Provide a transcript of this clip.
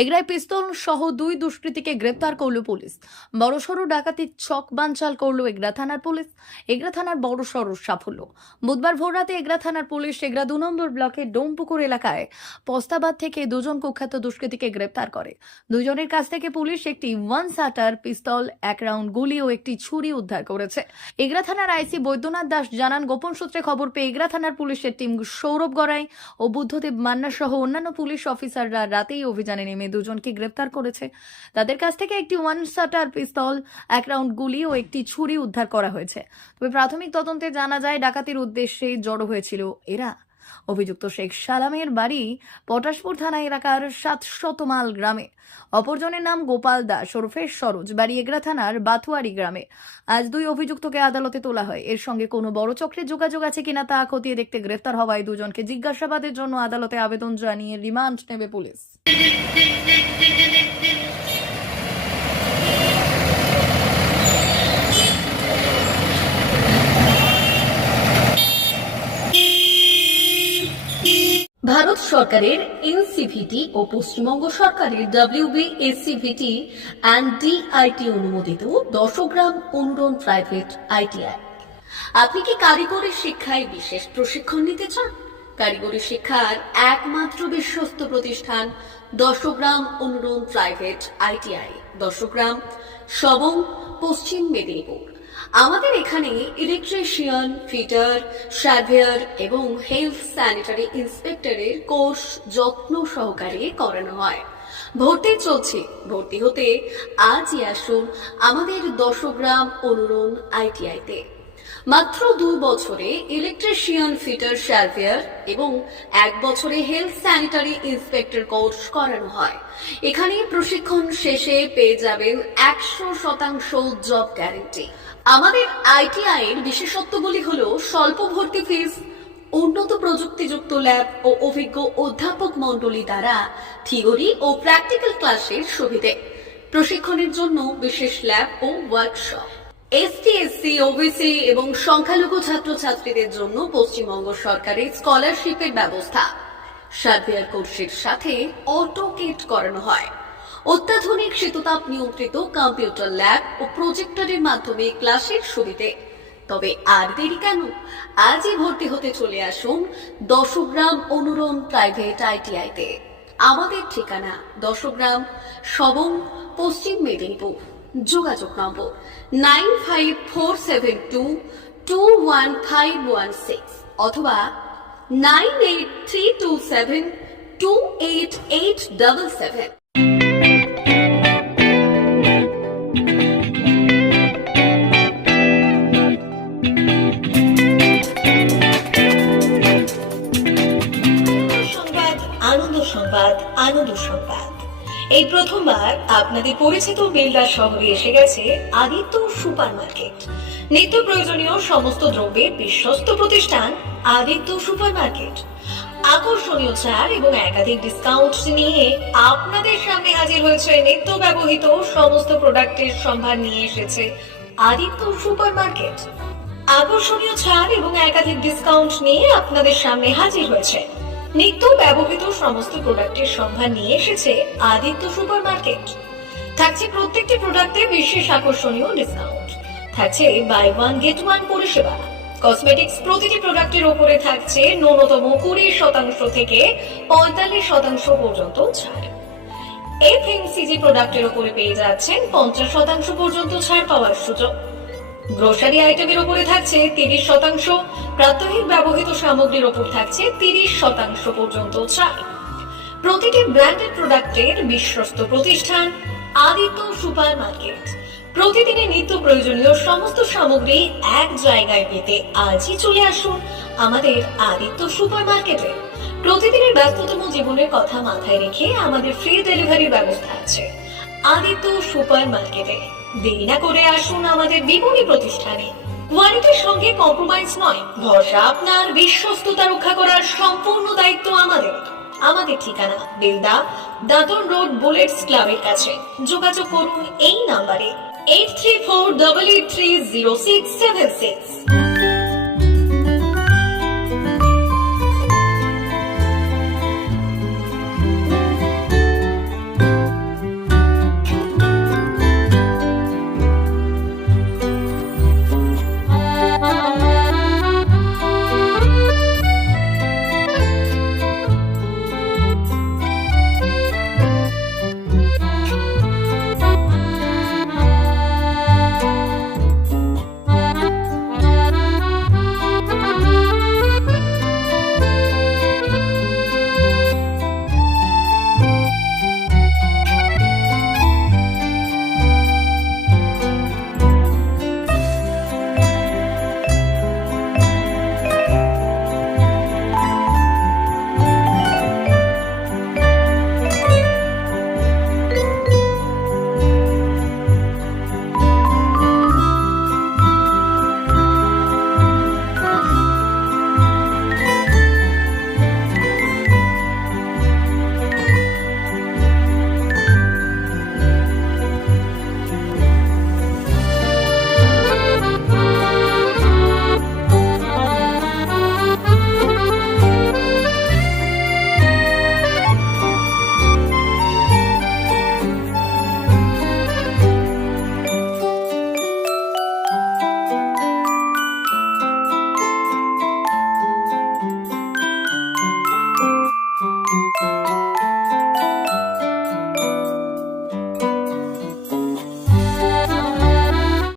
এগরায় পিস্তল সহ 2 দুষ্কৃতীকে গ্রেপ্তার করল পুলিশ। বড়সড় ডাকাতির ছক বানচাল করল এগরা থানার পুলিশ। এগরা থানার বড়সড় সাফল্য। বুধবার ভোররাতে এগরা থানার পুলিশ এগরা 2 নম্বর ব্লকের ডোমপুকুর এলাকায় পোস্তাবাদ থেকে 2 জন কুখ্যাত দুষ্কৃতীকে গ্রেপ্তার করে। দুজনের কাছ থেকে পুলিশ একটি 1 শাটার পিস্তল, 1 রাউন্ড গুলি ও একটি ছুরি উদ্ধার করেছে। এগরা থানার আইসি বৈদ্যনাথ দাস জানান, গোপন সূত্রে খবর পেয়ে এগরা থানার পুলিশের টিম সৌরভ গড়াই ও বুদ্ধদেব মান্না সহ অন্যান্য পুলিশ অফিসাররা রাতেই অভিযানে নেমে 2 জনকে গ্রেপ্তার করেছে। তাদের কাছ থেকে একটি 1 শাটার পিস্তল, 1 রাউন্ড গুলি ও একটি ছুরি উদ্ধার করা হয়েছে। তবে প্রাথমিক তদন্তে জানা যায় ডাকাতির উদ্দেশ্যে জড়ো হয়েছিল এরা। অভিযুক্ত শেখ সালামের বাড়ি পটাশপুর থানা এলাকার 700 মাইল গ্রামে। অপরজনের নাম গোপাল দাস ওরফে সরোজ, বাড়ি এগরা থানার বাথুয়ারি গ্রামে। আজ 2 অভিযুক্তকে আদালতে তোলা হয়। এর সঙ্গে কোনো বড় চক্রের যোগাযোগ আছে কিনা তা খতিয়ে দেখতে গ্রেফতার হওয়ায় 2 জনকে জিজ্ঞাসাবাদের জন্য আদালতে আবেদন জানিয়ে রিমান্ড নেবে পুলিশ। ভারত সরকারের এনসিভিটি ও পশ্চিমবঙ্গ সরকারের WBSCVT অ্যান্ড DIT অনুমোদিত 10 গ্রাম অনুরণ প্রাইভেট ITI। আপনি কি কারিগরি শিক্ষায় বিশেষ প্রশিক্ষণ নিতে চান? কারিগরি শিক্ষার একমাত্র বিশ্বস্ত প্রতিষ্ঠান 10 গ্রাম অনুরণ প্রাইভেট ITI, 10 গ্রাম, সবং, পশ্চিম মেদিনীপুর। আমাদের এখানে ইলেকট্রিশিয়ান, ফিটার, সার্ভেয়ার এবং হেলথ স্যানিটারি ইন্সপেক্টরের কোর্স যত্ন সহকারে করানো হয়। ভর্তি চলছে। ভর্তি হতে আজই আসুন আমাদের 10 গ্রাম অনুরণ ITI-তে। মাত্র 2 বছরে ইলেকট্রিশিয়ান, ফিটার, সার্ভেয়ার এবং 1 বছরে হেলথ স্যানিটারি ইন্সপেক্টর কোর্স করানো হয়। এখানে প্রশিক্ষণ শেষে পেয়ে যাবেন 100% জব গ্যারান্টি। আমাদের ITI এর বিশেষত্বগুলি হলো স্বল্প ভর্তি ফিস, উন্নত প্রযুক্তিযুক্ত ল্যাব ও অভিজ্ঞ অধ্যাপক মণ্ডলী দ্বারা থিওরি ও প্র্যাকটিক্যাল ক্লাসের সুবিধে, প্রশিক্ষণের জন্য বিশেষ ল্যাব ও ওয়ার্কশপ, ST, SC, OBC এবং সংখ্যালঘু ছাত্রছাত্রীদের জন্য পশ্চিমবঙ্গ সরকারের স্কলারশিপের ব্যবস্থা। সার্ভেয়ার কোর্সের সাথে অটোকেট করানো হয়। অত্যাধুনিক শীততাপ নিয়ন্ত্রিত কম্পিউটার ল্যাব ও প্রজেক্টরের মাধ্যমে ক্লাসের সুবিধে। তবে আর দেরি কেন? আজই ভর্তি হতে চলে আসুন 10 গ্রাম অনুরণ প্রাইভেট ITI-তে। আমাদের ঠিকানা 10 গ্রাম, সবং, পশ্চিম মেদিনীপুর। যোগাযোগ নম্বর 9547221516 অথবা 9832728877। আনন্দ সংবাদ, আনন্দ সংবাদ। এই প্রথমবার আপনাদের পরিচিত বেলদা শহরে এসে গেছে আদিত্য সুপার মার্কেট। নিত্য প্রয়োজনীয় সমস্ত দ্রব্যের বিশ্বস্ত প্রতিষ্ঠান আদিত্য সুপার মার্কেট। আকর্ষণীয় ছাড় এবং একাধিক ডিসকাউন্ট নিয়ে আপনাদের সামনে হাজির হয়েছে। নিত্য ব্যবহৃত সমস্ত প্রোডাক্টের সম্ভার নিয়ে এসেছে আদিত্য সুপার মার্কেট। আকর্ষণীয় ছাড় এবং একাধিক ডিসকাউন্ট নিয়ে আপনাদের সামনে হাজির হয়েছে। নিত্য ব্যবহৃত সমস্ত প্রোডাক্টের সম্ভার নিয়ে এসেছে আদিত্য সুপার মার্কেট। থাকছে প্রত্যেকটি প্রোডাক্টে বিশেষ আকর্ষণীয় ডিসকাউন্ট। থাকছে বাই 1 গেট 1 পরিষেবা। কসমেটিক্স প্রতিটি প্রোডাক্টের উপরে থাকছে ন্যূনতম 20% থেকে 45% পর্যন্ত ছাড়। FMCG প্রোডাক্টের উপরে পেয়ে যাচ্ছেন 50% পর্যন্ত ছাড় পাওয়ার সুযোগ। গ্রোসারি আইটেমের উপরে থাকছে 30%, প্রাত্যহিক ব্যবহৃত সামগ্রীর উপর থাকছে 30% পর্যন্ত ছাড়। প্রতিটি ব্র্যান্ডেড প্রোডাক্টের বিশ্বস্ত প্রতিষ্ঠান আদিত্য সুপার মার্কেট। প্রতিদিনের নিত্য প্রয়োজনীয় সমস্ত সামগ্রী এক জায়গায় পেতে আজই চলে আসুন আমাদের আদিত্য সুপার মার্কেটে। প্রতিদিনের ব্যস্ততম জীবনের কথা মাথায় রেখে আমাদের ফ্রি ডেলিভারির ব্যবস্থা আছে আদিত্য সুপার মার্কেটে। দেরি না করে আসুন আমাদের বিপণী প্রতিষ্ঠানে। কোয়ালিটির সঙ্গে কম্প্রোমাইজ নয়, ভরসা আপনার, বিশ্বস্ততা রক্ষা করার সম্পূর্ণ দায়িত্ব আমাদের। আমাদের ঠিকানা বেলদা, দাদন রোড, বুলেটস ক্লাবের কাছে। যোগাযোগ করুন এই নাম্বারে 8348830676।